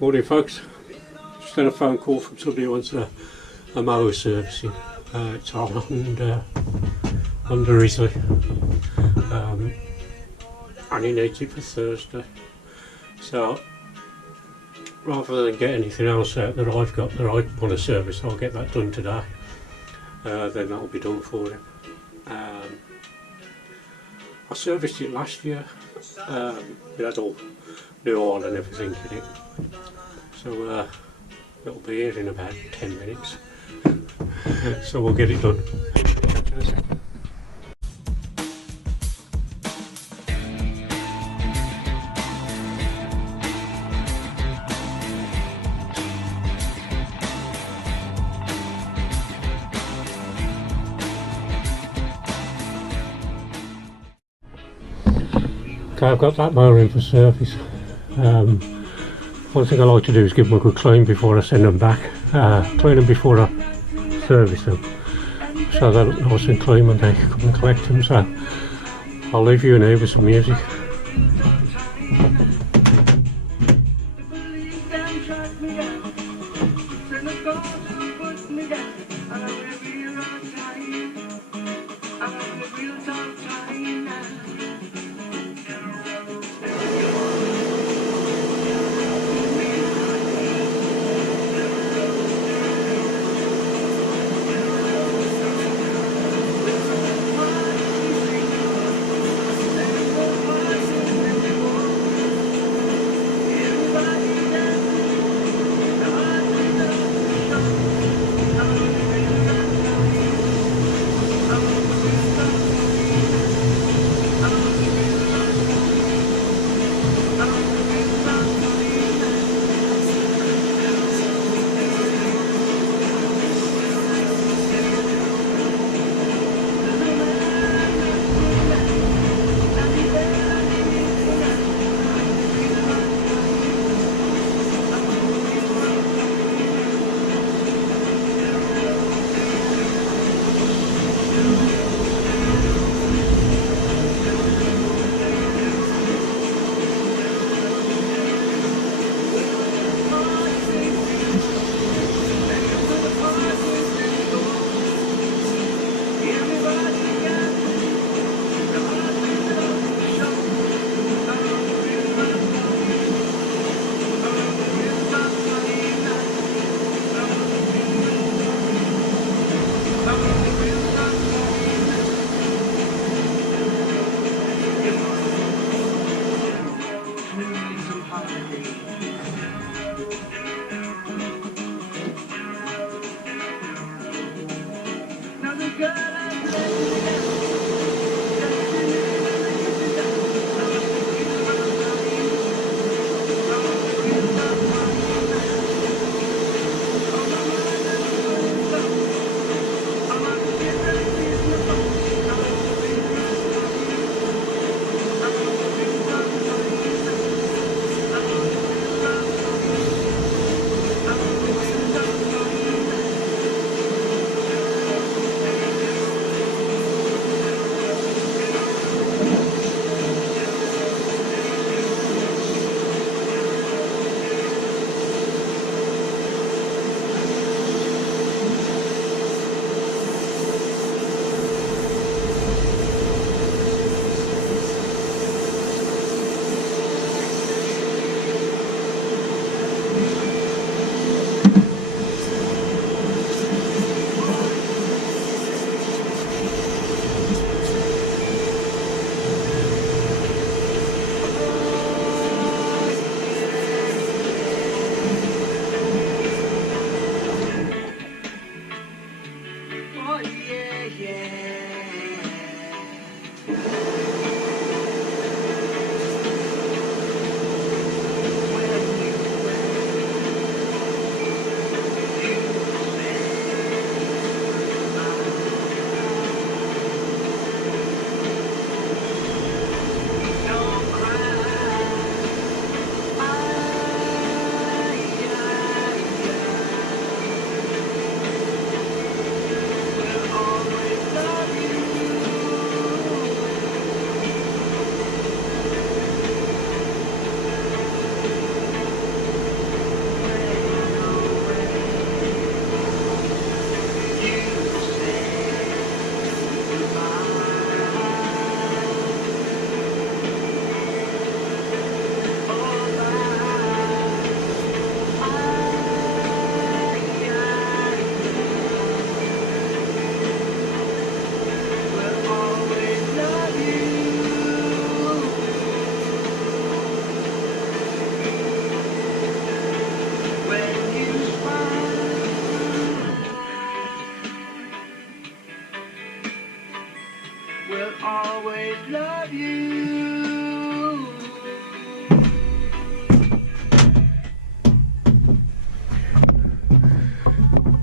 Morning folks, just had a phone call from somebody who wants a mower servicing. It's on under Isley, and he needs it for Thursday. So rather than get anything else out that I've got that I want to service, I'll get that done today. Then that'll be done for him. I serviced it last year. It had all new oil and everything in it. So it'll be here in about 10 minutes. So we'll get it done. Catch you in a second. Okay, I've got that mower in for service. One thing I like to do is give them a good clean before I send them back. Clean them before I service them, so they look nice and clean when they come and collect them. So I'll leave you in here with some music.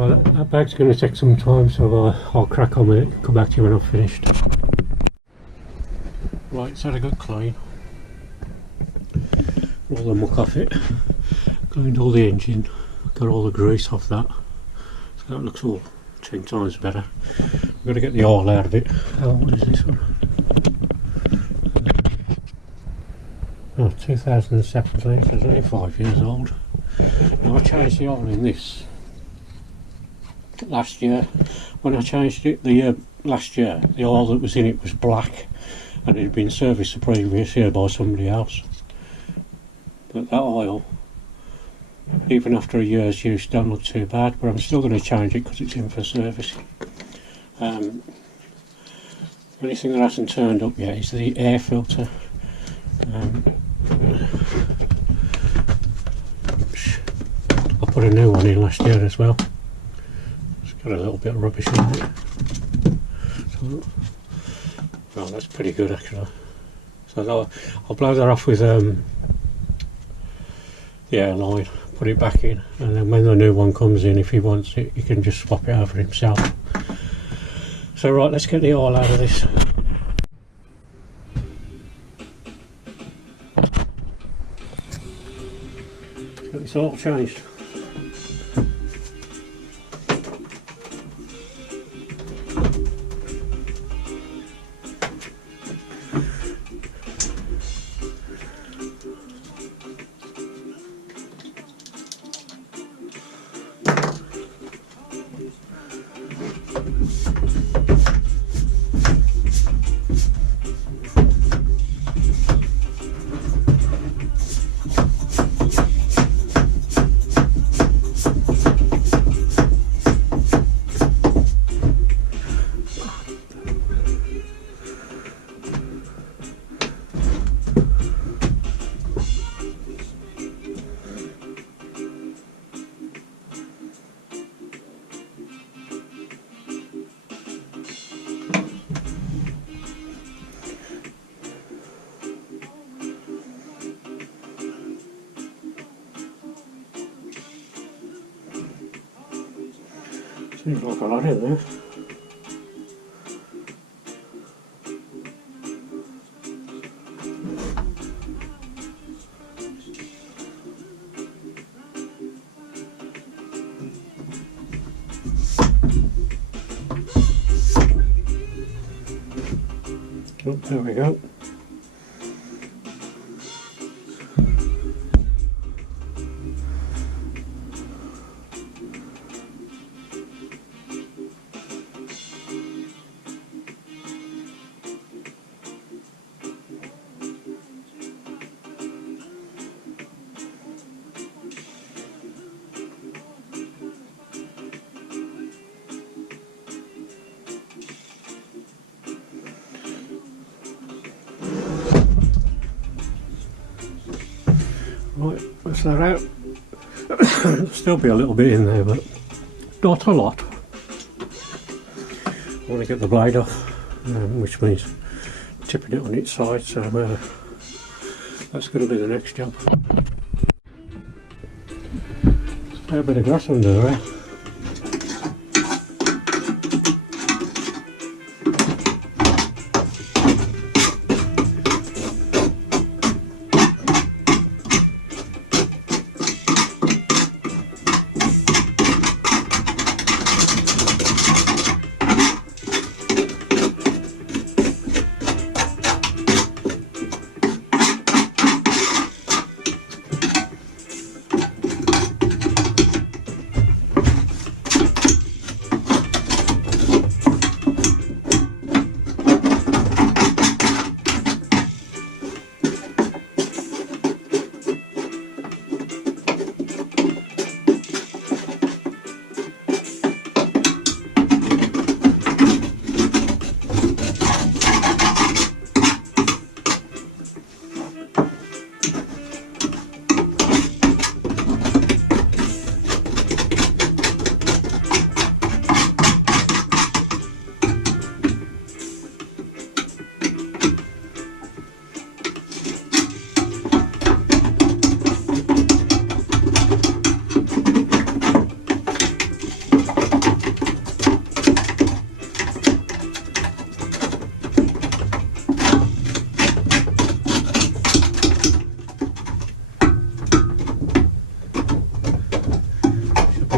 Right, that bag's going to take some time, so I'll crack on with it and come back to you when I've finished. Right, so I got clean. All the muck off it. Cleaned all the engine. Got all the grease off that. So that looks all 10 times better. I've got to get the oil out of it. Oh, what is this one? Oh, 2017, so it's only 5 years old. Now I changed the oil in this last year. When I changed it last year, the oil that was in it was black and it had been serviced the previous year by somebody else. But that oil, even after a year's use, don't look too bad, but I'm still going to change it because it's in for servicing. The only thing that hasn't turned up yet is the air filter. I put a new one in last year as well. It's got a little bit of rubbish in it. So, well, that's pretty good actually. So I'll blow that off with the airline, put it back in, and then when the new one comes in, if he wants it, he can just swap it over himself. So right, let's get the oil out of this. Get this oil changed. Seems like a lot in there. Oh, there we go. Right, that's that out. There'll still be a little bit in there, but not a lot. I want to get the blade off, which means tipping it on its side, so that's going to be the next job. There's a fair bit of grass under there.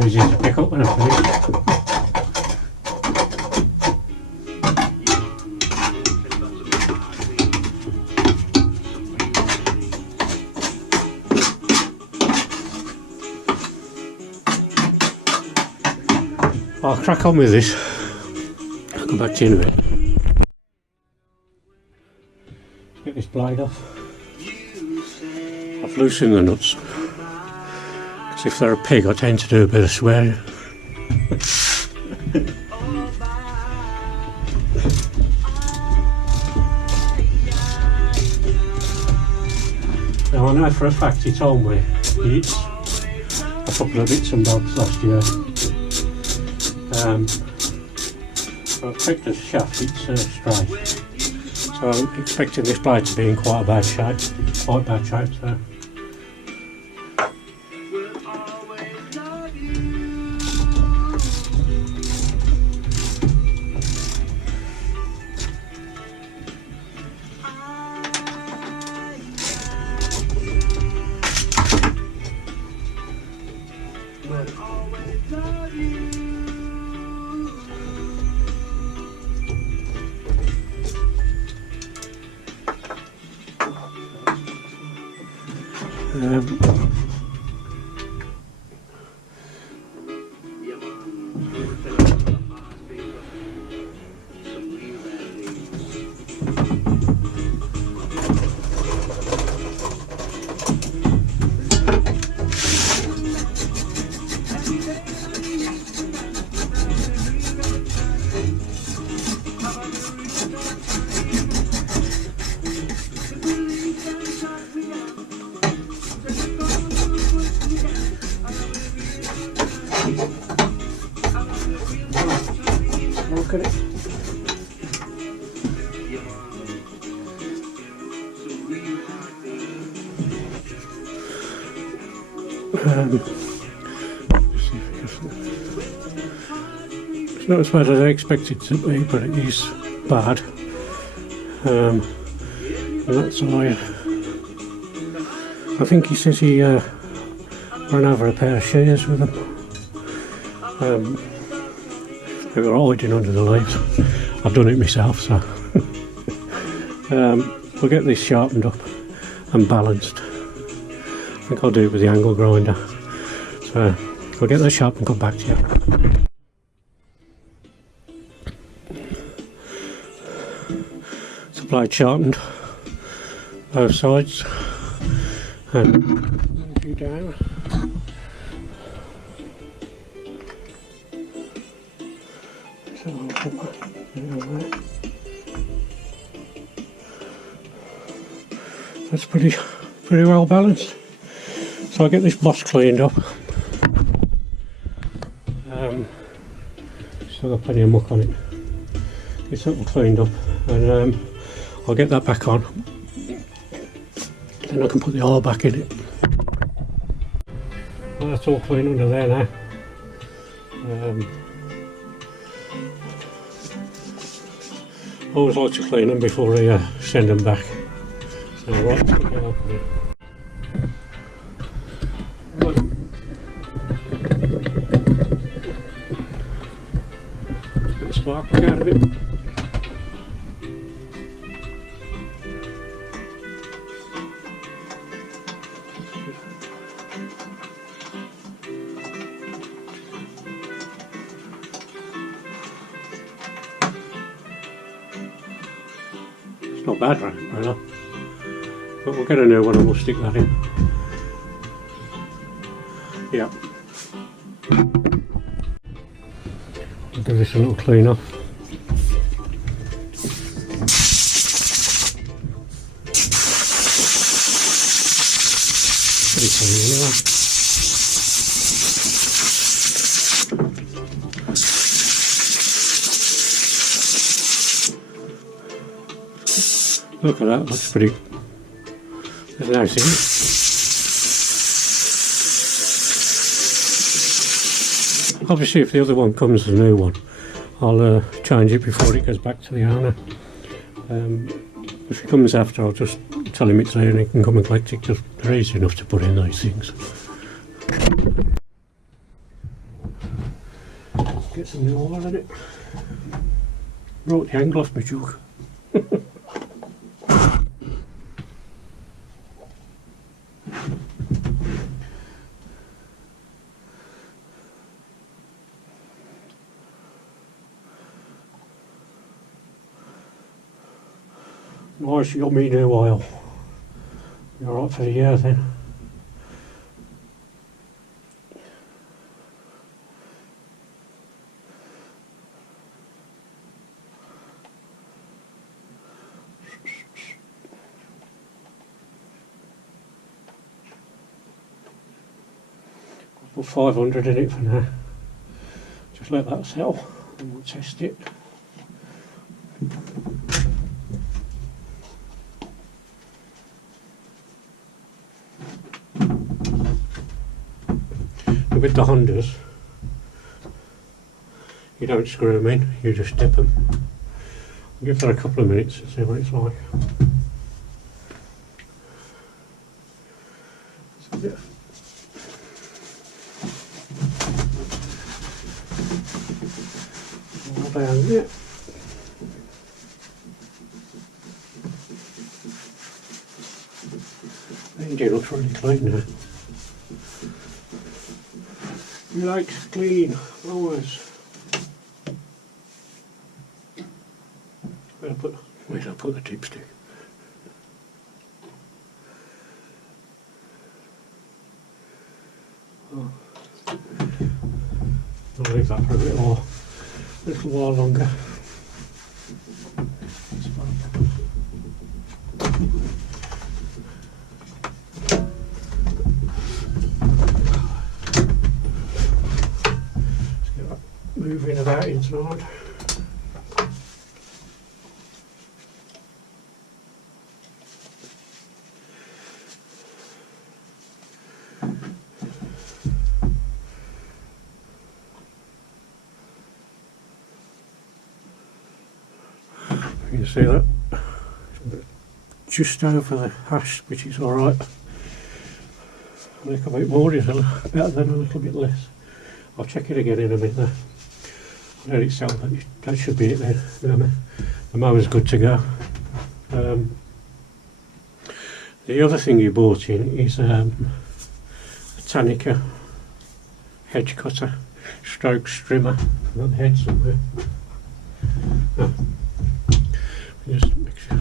too easy to pick up when I finish. I'll crack on with this. I'll come back to you in a bit. Get this blade off. I've loosened the nuts. Because if they're a pig, I tend to do a bit of swearing. Now I know for a fact he told me he eats a couple of bits and bobs last year. I've checked the shaft, it's straight. So I'm expecting this blade to be in quite bad shape. So. Look at it. It's not as bad as I expected it to be, but it is bad. And that's why I think he says he ran over a pair of shears with them. They were hiding under the leaves. I've done it myself, so we'll get this sharpened up and balanced. I think I'll do it with the angle grinder. So we'll get that sharp and come back to you. So blade sharpened both sides and you down. So I'll put that there. That's pretty well balanced. So I'll get this boss cleaned up. Still got plenty of muck on it. Get something cleaned up, and I'll get that back on. Then I can put the oil back in it. Well, that's all clean under there now. Always like to clean them before I send them back. So right, get the spark plug out of it. It's not bad, right? But we'll get a new one and we'll stick that in. Yeah. I'll give this a little clean off. Pretty clean anyway. Look at that, looks pretty. There's nice in it. Obviously if the other one comes, the new one, I'll change it before it goes back to the owner. If he comes after, I'll just tell him it's there and he can come and collect it, because they're easy enough to put in those things. get some new oil in it. Brought the angle off my jug. Nice yummy new oil. Be alright for the year then. Put 500 in it for now. Just let that settle and we'll test it. With the Hondas, you don't screw them in, you just dip them. I'll give that a couple of minutes and see what it's like. All down there. The engine looks really clean now. You like clean, always. Where'd I put the dipstick? Oh. I'll leave that for a little while longer. Moving about inside. You can see that just over the hash, which is alright. A little bit more is better than a little bit less. I'll check it again in a minute. Let it sell, that should be it then. The mower's good to go. The other thing you bought in is a Tanica hedge cutter, stroke strimmer. I've got the head somewhere. Just make sure.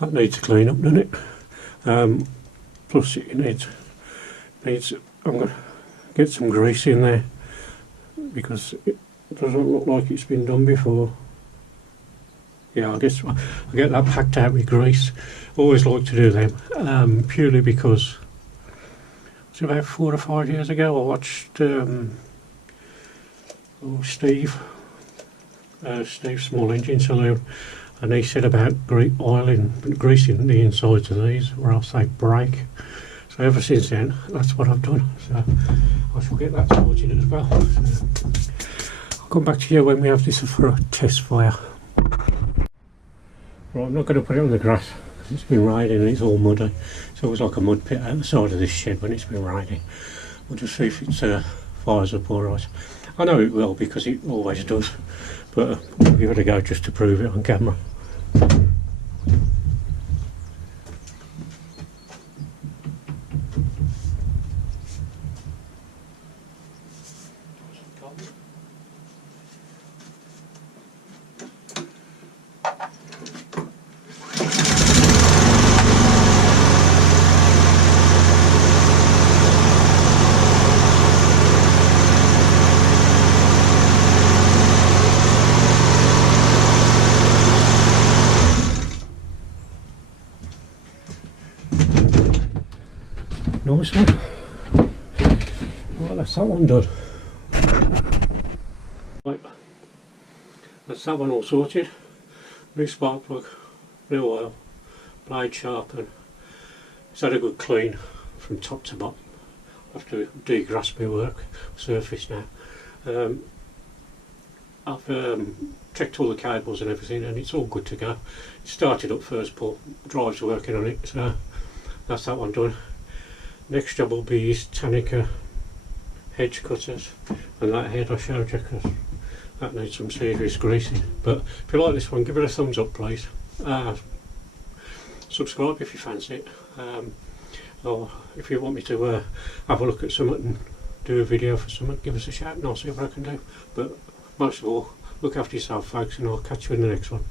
That needs a clean up, doesn't it? Plus it needs. I'm going to get some grease in there because it doesn't look like it's been done before. Yeah, I guess I'll get that packed out with grease. Always like to do them, purely because it's about 4 or 5 years ago I watched Steve Small Engine Saloon, and he said about greasing the insides of these, or else they break. So ever since then, that's what I've done. So I shall get that sorted as well. So I'll come back to you when we have this for a test fire. Right, I'm not going to put it on the grass because it's been raining and it's all muddy. It's always like a mud pit out the side of this shed when it's been raining. We'll just see if it fires up alright. I know it will because it always does, but I'll give it a go just to prove it on camera. Nice one. Well, that's that one done. Right, that's that one all sorted. New spark plug, new oil, blade sharpen. It's had a good clean from top to bottom. I have to degrass my work surface now. I've checked all the cables and everything and it's all good to go. It started up first, but drive's working on it, so that's that one done. Next job will be his Tanica edge cutters and that head I showed you, because that needs some serious greasing. But if you like this one, give it a thumbs up please. Subscribe if you fancy it, or if you want me to have a look at something and do a video for something, give us a shout and I'll see what I can do. But most of all, look after yourself folks, and I'll catch you in the next one.